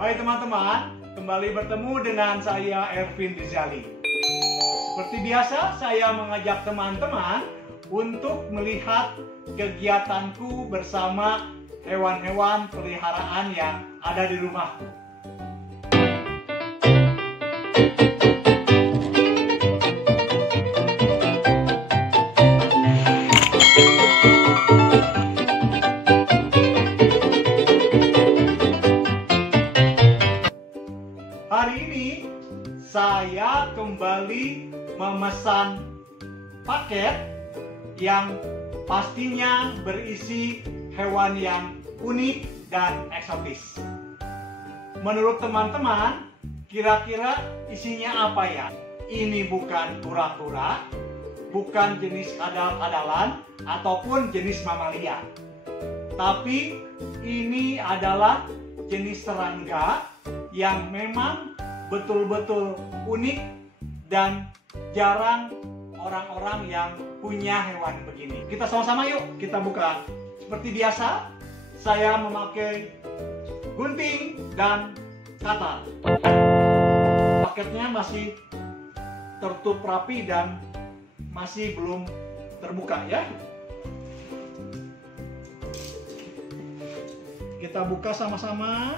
Hai teman-teman, kembali bertemu dengan saya Ervin Rizali. Seperti biasa, saya mengajak teman-teman untuk melihat kegiatanku bersama hewan-hewan peliharaan yang ada di rumahku. Hari ini saya kembali memesan paket yang pastinya berisi hewan yang unik dan eksotis. Menurut teman-teman, kira-kira isinya apa ya? Ini bukan kura-kura, bukan jenis kadal-kadalan, ataupun jenis mamalia. Tapi ini adalah jenis serangga yang memang betul-betul unik dan jarang orang-orang yang punya hewan begini. Kita sama-sama yuk kita buka. Seperti biasa, saya memakai gunting dan cutter. Paketnya masih tertutup rapi dan masih belum terbuka ya. Kita buka sama-sama.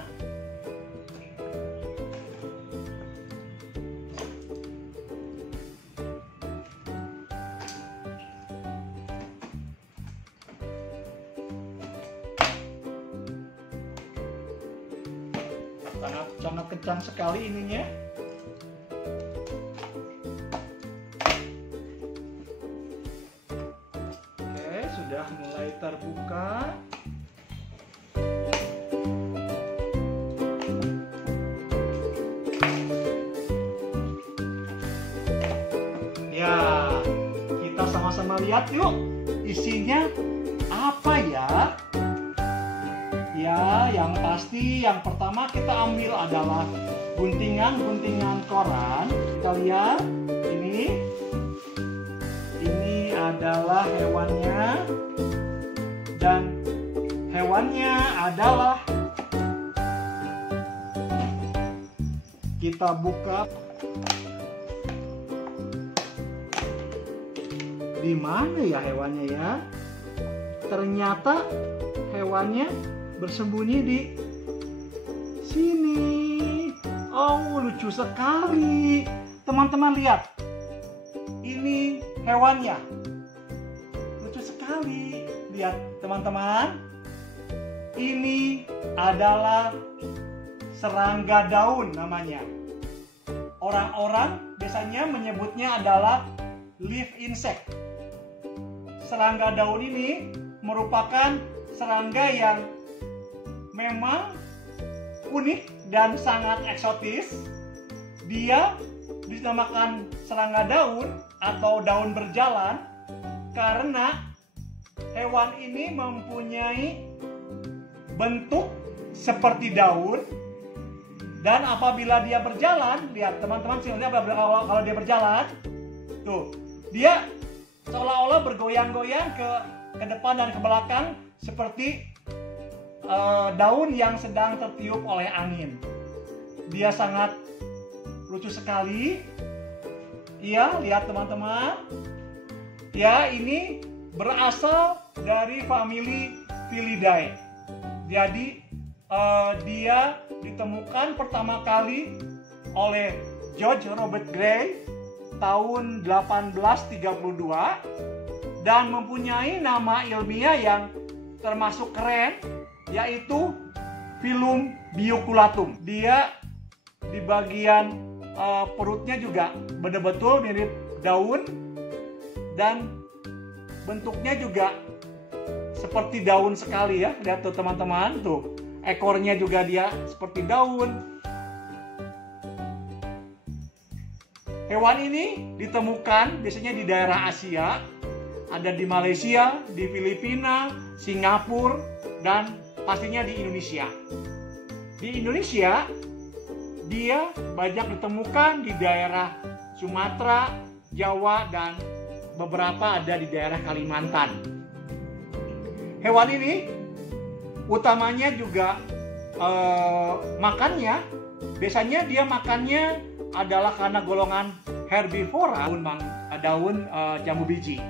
Sangat kencang sekali ininya. Oke, sudah mulai terbuka. Ya, kita sama-sama lihat yuk isinya apa ya. Ya, yang pasti yang pertama kita ambil adalah guntingan-guntingan koran. Kita lihat ini adalah hewannya, dan hewannya adalah, kita buka. Di mana ya hewannya ya? Ternyata hewannya bersembunyi di sini. Oh, lucu sekali. Teman-teman lihat. Ini hewannya. Lucu sekali. Lihat teman-teman. Ini adalah serangga daun namanya. Orang-orang biasanya menyebutnya adalah leaf insect. Serangga daun ini merupakan serangga yang memang unik dan sangat eksotis. Dia dinamakan serangga daun atau daun berjalan karena hewan ini mempunyai bentuk seperti daun, dan apabila dia berjalan, lihat teman-teman, lihat kalau dia berjalan, tuh dia seolah-olah bergoyang-goyang ke depan dan ke belakang seperti daun yang sedang tertiup oleh angin. Dia sangat lucu sekali. Iya, lihat teman-teman. Ya, ini berasal dari famili Felidae. Jadi dia ditemukan pertama kali oleh George Robert Gray tahun 1832 dan mempunyai nama ilmiah yang termasuk keren, yaitu Phylum Bioculatum. Dia di bagian perutnya juga betul-betul mirip daun, dan bentuknya juga seperti daun sekali ya. Lihat tuh teman-teman, tuh ekornya juga dia seperti daun. Hewan ini ditemukan biasanya di daerah Asia, ada di Malaysia, di Filipina, Singapura, dan pastinya di Indonesia. Di Indonesia, dia banyak ditemukan di daerah Sumatera, Jawa, dan beberapa ada di daerah Kalimantan. Hewan ini utamanya juga makannya, biasanya dia makannya adalah karena golongan herbivora, daun jambu biji.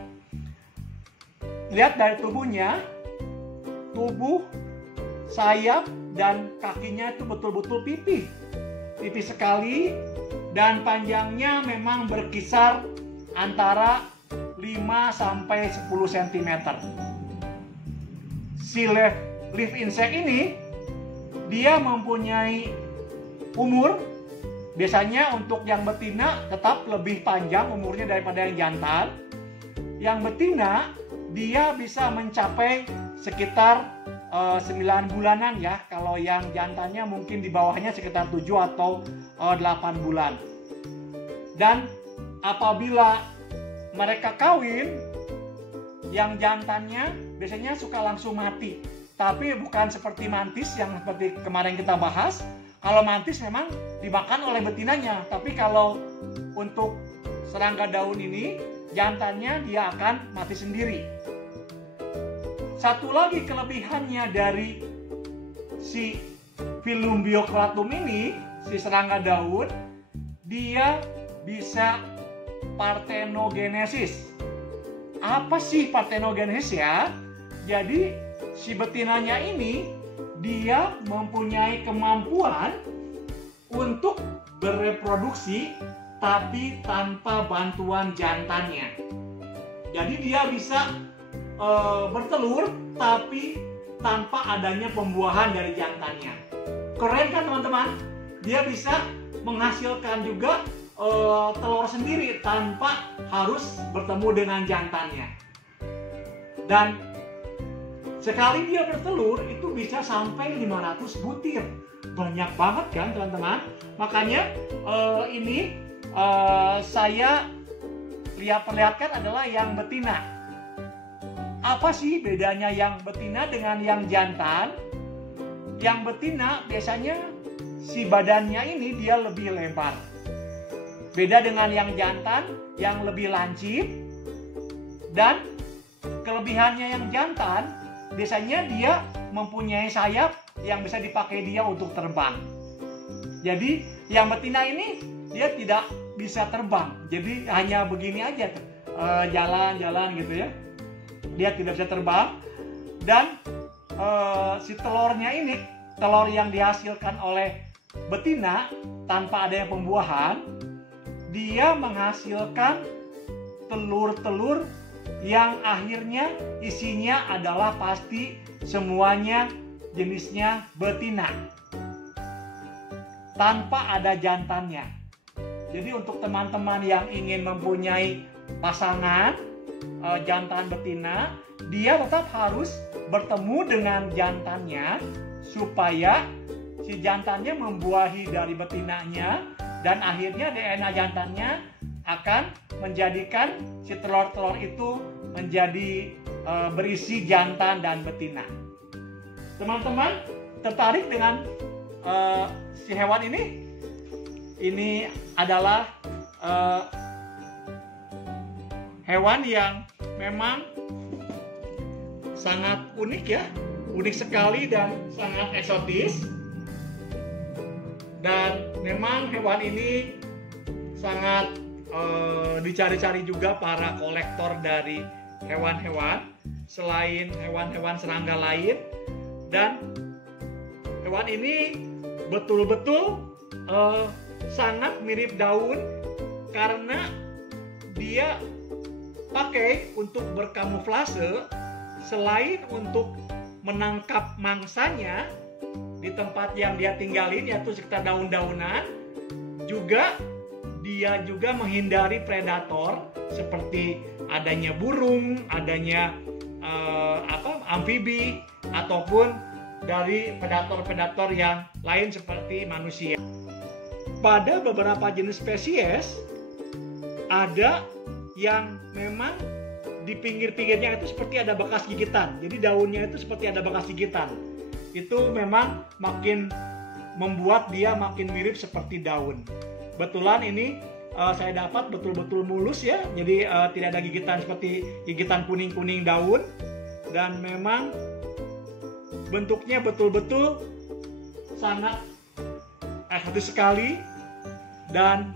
Lihat dari tubuhnya, tubuh, sayap, dan kakinya itu betul-betul pipih. Pipih sekali, dan panjangnya memang berkisar antara 5-10 cm. Si leaf insect ini, dia mempunyai umur, biasanya untuk yang betina tetap lebih panjang umurnya daripada yang jantan. Yang betina, dia bisa mencapai sekitar 9 bulanan ya. Kalau yang jantannya mungkin di bawahnya sekitar 7 atau 8 bulan. Dan apabila mereka kawin, yang jantannya biasanya suka langsung mati. Tapi bukan seperti mantis yang seperti kemarin kita bahas. Kalau mantis memang dimakan oleh betinanya. Tapi kalau untuk serangga daun ini, jantannya dia akan mati sendiri. Satu lagi kelebihannya dari si Phylum Bioclatum ini, si serangga daun, dia bisa partenogenesis. Apa sih partenogenesis ya? Jadi si betinanya ini dia mempunyai kemampuan untuk bereproduksi tapi tanpa bantuan jantannya. Jadi dia bisa bertelur tapi tanpa adanya pembuahan dari jantannya. Keren kan teman-teman? Dia bisa menghasilkan juga telur sendiri tanpa harus bertemu dengan jantannya. Dan sekali dia bertelur itu bisa sampai 500 butir. Banyak banget kan teman-teman? Makanya ini saya perlihatkan adalah yang betina. Apa sih bedanya yang betina dengan yang jantan? Yang betina biasanya si badannya ini dia lebih lebar. Beda dengan yang jantan yang lebih lancip. Dan kelebihannya yang jantan biasanya dia mempunyai sayap yang bisa dipakai dia untuk terbang. Jadi yang betina ini dia tidak bisa terbang. Jadi hanya begini aja jalan-jalan gitu ya. Dia tidak bisa terbang. Dan si telurnya ini, telur yang dihasilkan oleh betina tanpa adanya pembuahan, dia menghasilkan telur-telur yang akhirnya isinya adalah pasti semuanya jenisnya betina tanpa ada jantannya. Jadi untuk teman-teman yang ingin mempunyai pasangan jantan betina, dia tetap harus bertemu dengan jantannya supaya si jantannya membuahi dari betinanya, dan akhirnya DNA jantannya akan menjadikan si telur-telur itu menjadi berisi jantan dan betina. Teman-teman tertarik dengan si hewan ini? Ini adalah hewan yang memang sangat unik ya, unik sekali dan sangat eksotis. Dan memang hewan ini sangat dicari-cari juga para kolektor dari hewan-hewan selain hewan-hewan serangga lain. Dan hewan ini betul-betul sangat mirip daun karena dia pakai untuk berkamuflase. Selain untuk menangkap mangsanya di tempat yang dia tinggalin, yaitu sekitar daun-daunan, juga dia juga menghindari predator seperti adanya burung, adanya amfibi, ataupun dari predator-predator yang lain seperti manusia. Pada beberapa jenis spesies ada yang memang di pinggir-pinggirnya itu seperti ada bekas gigitan. Jadi daunnya itu seperti ada bekas gigitan. Itu memang makin membuat dia makin mirip seperti daun. Betulan ini saya dapat betul-betul mulus ya. Jadi tidak ada gigitan seperti gigitan kuning-kuning daun. Dan memang bentuknya betul-betul sangat eksotis sekali dan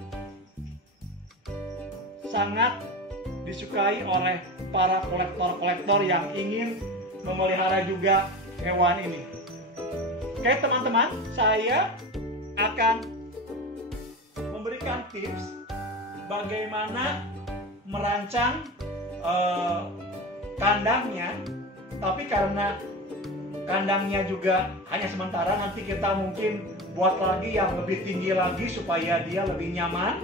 sangat disukai oleh para kolektor-kolektor yang ingin memelihara juga hewan ini. Oke teman-teman, saya akan memberikan tips bagaimana merancang kandangnya, tapi karena kandangnya juga hanya sementara, nanti kita mungkin buat lagi yang lebih tinggi lagi supaya dia lebih nyaman.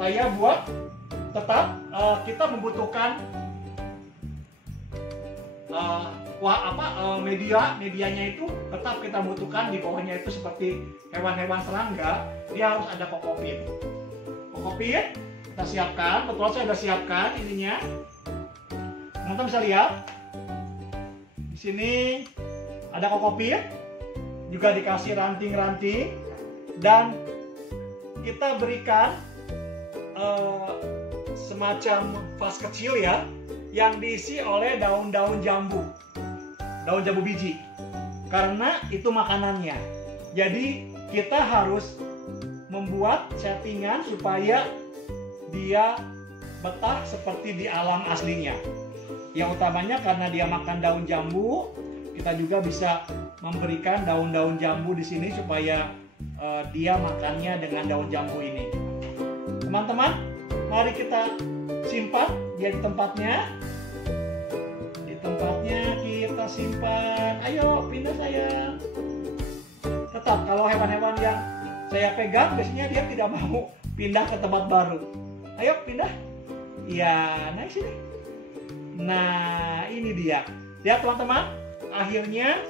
Saya buat tetap kita membutuhkan medianya itu tetap kita butuhkan. Di bawahnya itu seperti hewan-hewan serangga, dia harus ada kokopit. Kokopit kita siapkan, betul saya sudah siapkan ininya. Teman-teman bisa lihat di sini ada kokopit, juga dikasih ranting-ranting, dan kita berikan semacam vas kecil ya, yang diisi oleh daun-daun jambu biji, karena itu makanannya. Jadi kita harus membuat settingan supaya dia betah seperti di alam aslinya. Yang utamanya karena dia makan daun jambu, kita juga bisa memberikan daun-daun jambu di sini supaya dia makannya dengan daun jambu ini. Teman-teman, mari kita simpan dia di tempatnya. Di tempatnya kita simpan. Ayo pindah sayang. Tetap kalau hewan-hewan yang saya pegang biasanya dia tidak mau pindah ke tempat baru. Ayo pindah. Ya, naik sini. Nah, ini dia. Lihat teman-teman, akhirnya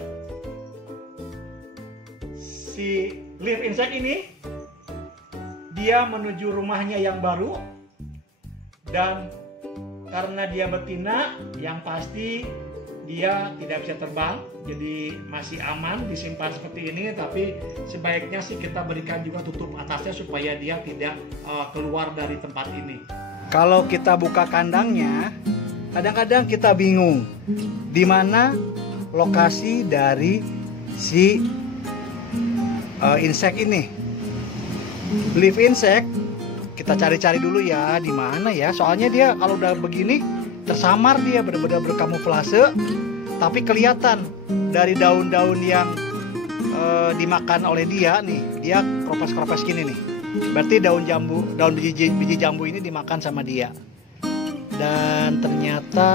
si live insect ini dia menuju rumahnya yang baru. Dan karena dia betina, yang pasti dia tidak bisa terbang, jadi masih aman disimpan seperti ini. Tapi sebaiknya sih kita berikan juga tutup atasnya supaya dia tidak keluar dari tempat ini. Kalau kita buka kandangnya, kadang-kadang kita bingung di mana lokasi dari si insect ini, live insect. Kita cari-cari dulu ya di mana ya. Soalnya dia kalau udah begini tersamar, dia benar-benar berkamuflase. Tapi kelihatan dari daun-daun yang dimakan oleh dia nih, dia kropes-kropes gini nih. Berarti daun biji jambu ini dimakan sama dia. Dan ternyata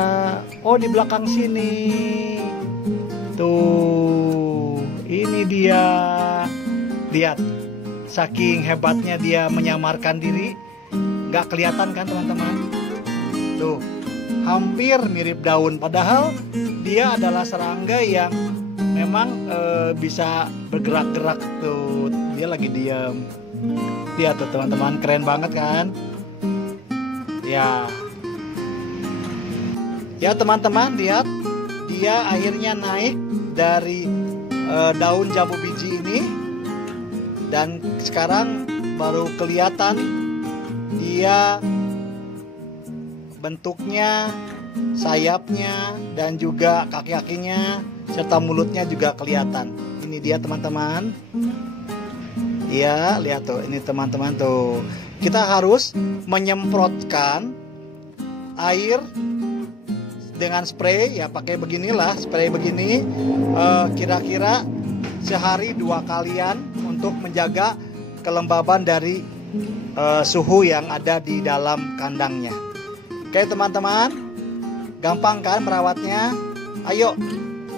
di belakang sini tuh, ini dia. Lihat, saking hebatnya dia menyamarkan diri, nggak kelihatan kan teman-teman? Tuh, hampir mirip daun, padahal dia adalah serangga yang memang bisa bergerak-gerak. Tuh, dia lagi diam. Lihat tuh teman-teman, keren banget kan? Ya teman-teman, lihat, dia akhirnya naik dari daun jambu biji ini. Dan sekarang baru kelihatan dia bentuknya, sayapnya, dan juga kaki-kakinya serta mulutnya juga kelihatan. Ini dia teman-teman. Ya, lihat tuh, ini teman-teman tuh. Kita harus menyemprotkan air dengan spray ya, pakai beginilah, spray begini, kira-kira sehari 2 kalian untuk menjaga kelembaban dari suhu yang ada di dalam kandangnya. Oke teman-teman, gampang kan merawatnya? Ayo,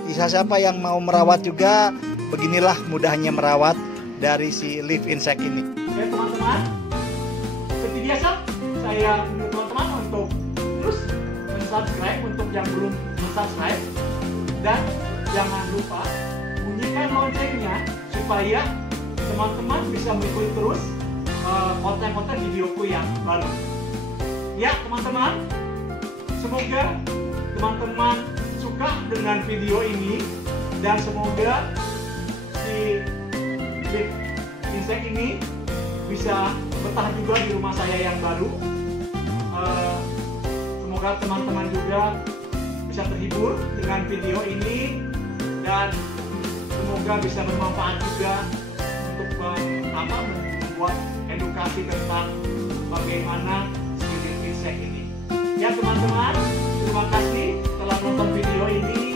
siapa yang mau merawat juga, beginilah mudahnya merawat dari si live insect ini. Oke teman-teman, seperti biasa saya menyuruh teman-teman untuk terus subscribe untuk yang belum subscribe, dan jangan lupa bunyikan loncengnya supaya teman-teman bisa mengikuti terus konten-konten videoku yang baru. Ya teman-teman, semoga teman-teman suka dengan video ini, dan semoga si live insect ini bisa betah juga di rumah saya yang baru. Semoga teman-teman juga bisa terhibur dengan video ini, dan semoga bisa bermanfaat juga untuk membuat edukasi tentang bagaimana skinning insect ini. Ya teman-teman, terima kasih telah nonton video ini.